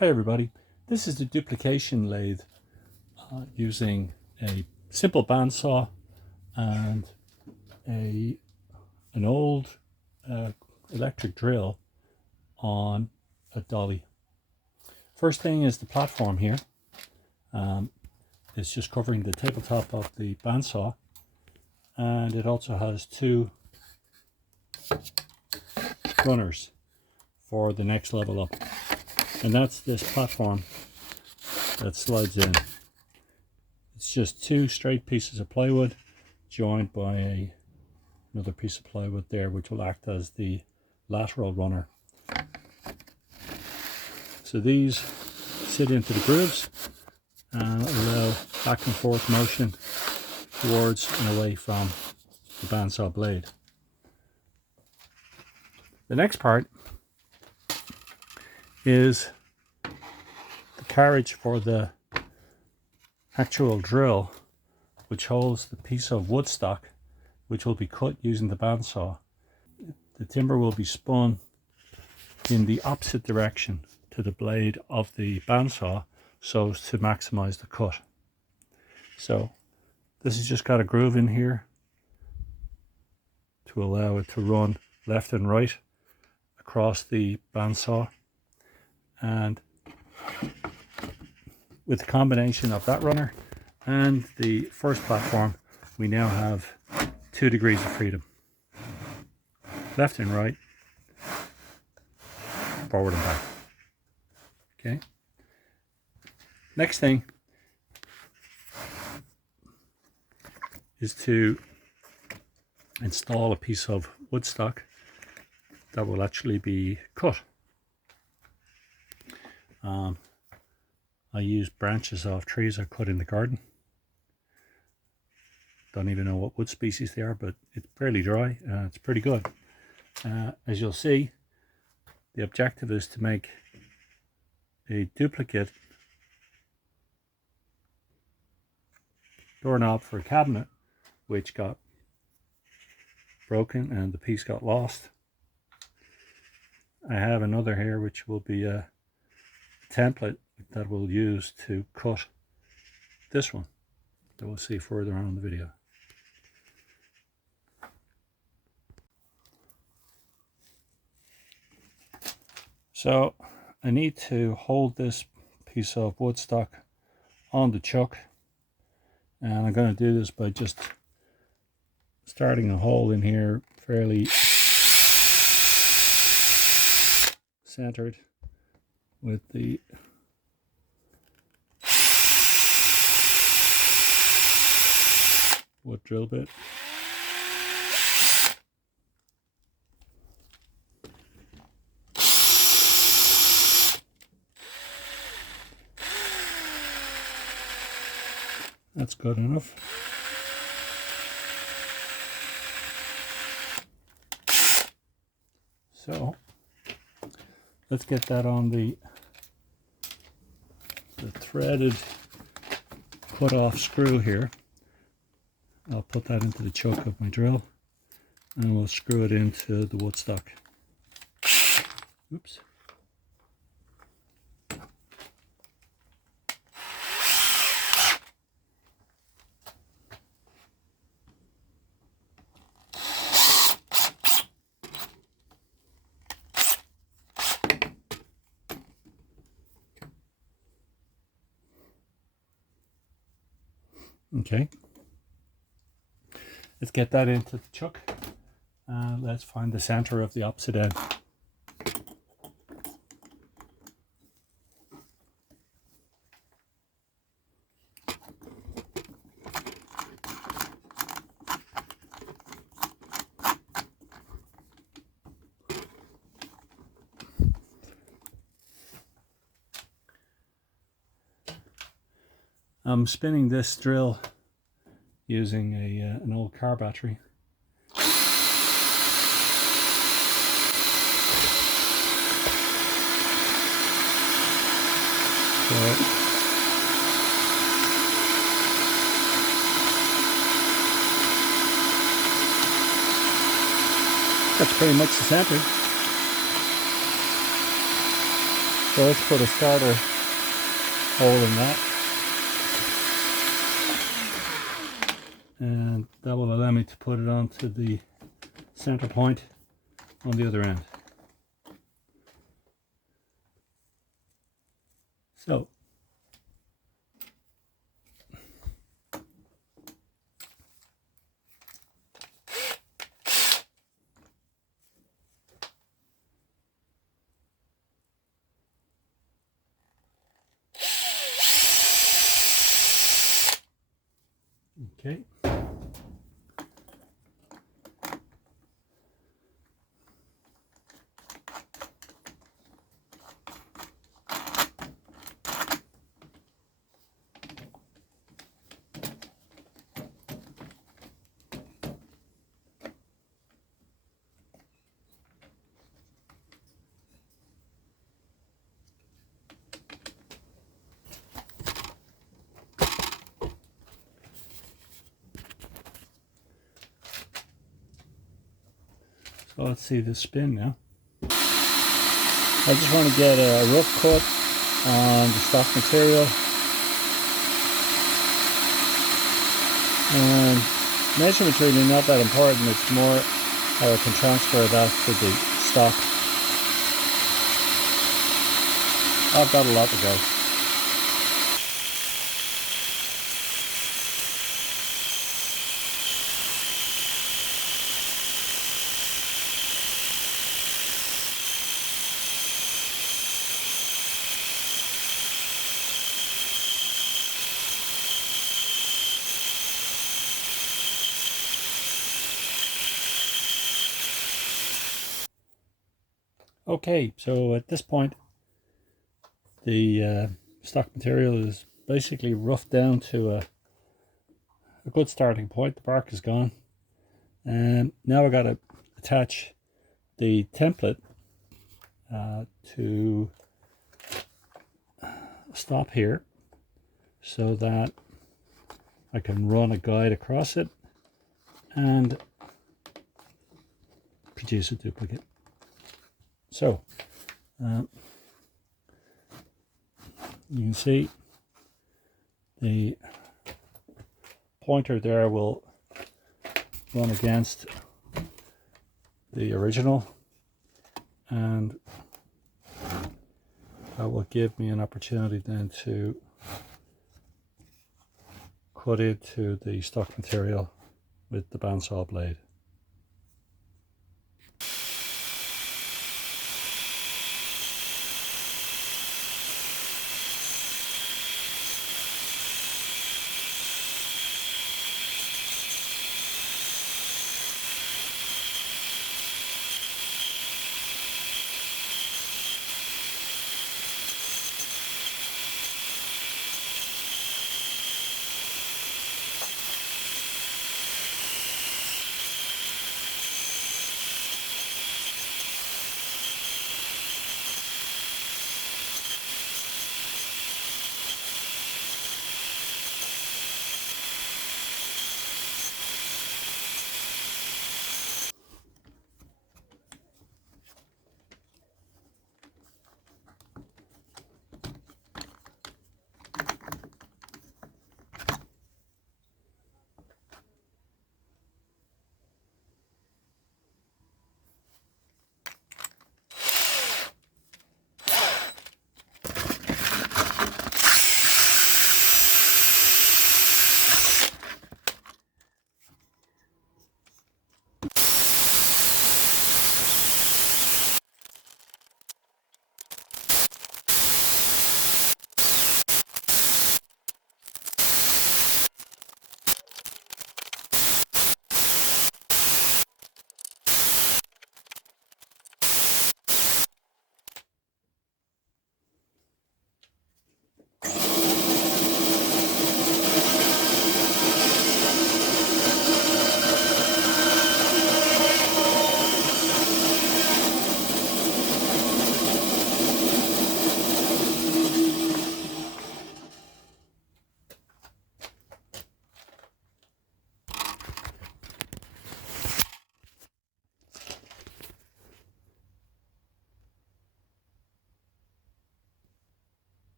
Hi everybody, this is the duplication lathe using a simple bandsaw and an old electric drill on a dolly. First thing is the platform here. It's just covering the tabletop of the bandsaw, and it also has two runners for the next level up, and that's this platform that slides in. It's just two straight pieces of plywood joined by another piece of plywood there, which will act as the lateral runner. So these sit into the grooves and allow back and forth motion towards and away from the bandsaw blade. The next part is the carriage for the actual drill, which holds the piece of wood stock which will be cut using the bandsaw. The timber will be spun in the opposite direction to the blade of the bandsaw so as to maximize the cut. So this has just got a groove in here to allow it to run left and right across the bandsaw, and with the combination of that runner and the first platform, we now have 2 degrees of freedom, left and right, forward and back. Okay, next thing is to install a piece of wood stock that will actually be cut. I use branches of trees I cut in the garden. Don't even know what wood species they are, but it's fairly dry. It's pretty good. As you'll see, the objective is to make a duplicate doorknob for a cabinet, which got broken and the piece got lost. I have another here which will be a template that we'll use to cut this one that we'll see further on in the video. So I need to hold this piece of wood stock on the chuck, and I'm going to do this by just starting a hole in here fairly centered with the wood drill bit. That's good enough. So let's get that on the threaded cut off screw here. I'll put that into the choke of my drill and we'll screw it into the wood stock. Oops. Okay, let's get that into the chuck and let's find the center of the opposite end. I'm spinning this drill using an old car battery. So that's pretty much the center. So let's put a starter hole in that, and that will allow me to put it onto the center point on the other end. So okay. So let's see the spin now. I just want to get a rough cut on the stock material, and measurement's really not that important. It's more how I can transfer that to the stock. I've got a lot to go. Okay, so at this point the stock material is basically roughed down to a good starting point. The bark is gone, and now I got to attach the template to stop here so that I can run a guide across it and produce a duplicate. So you can see the pointer there will run against the original, and that will give me an opportunity then to cut into the stock material with the bandsaw blade.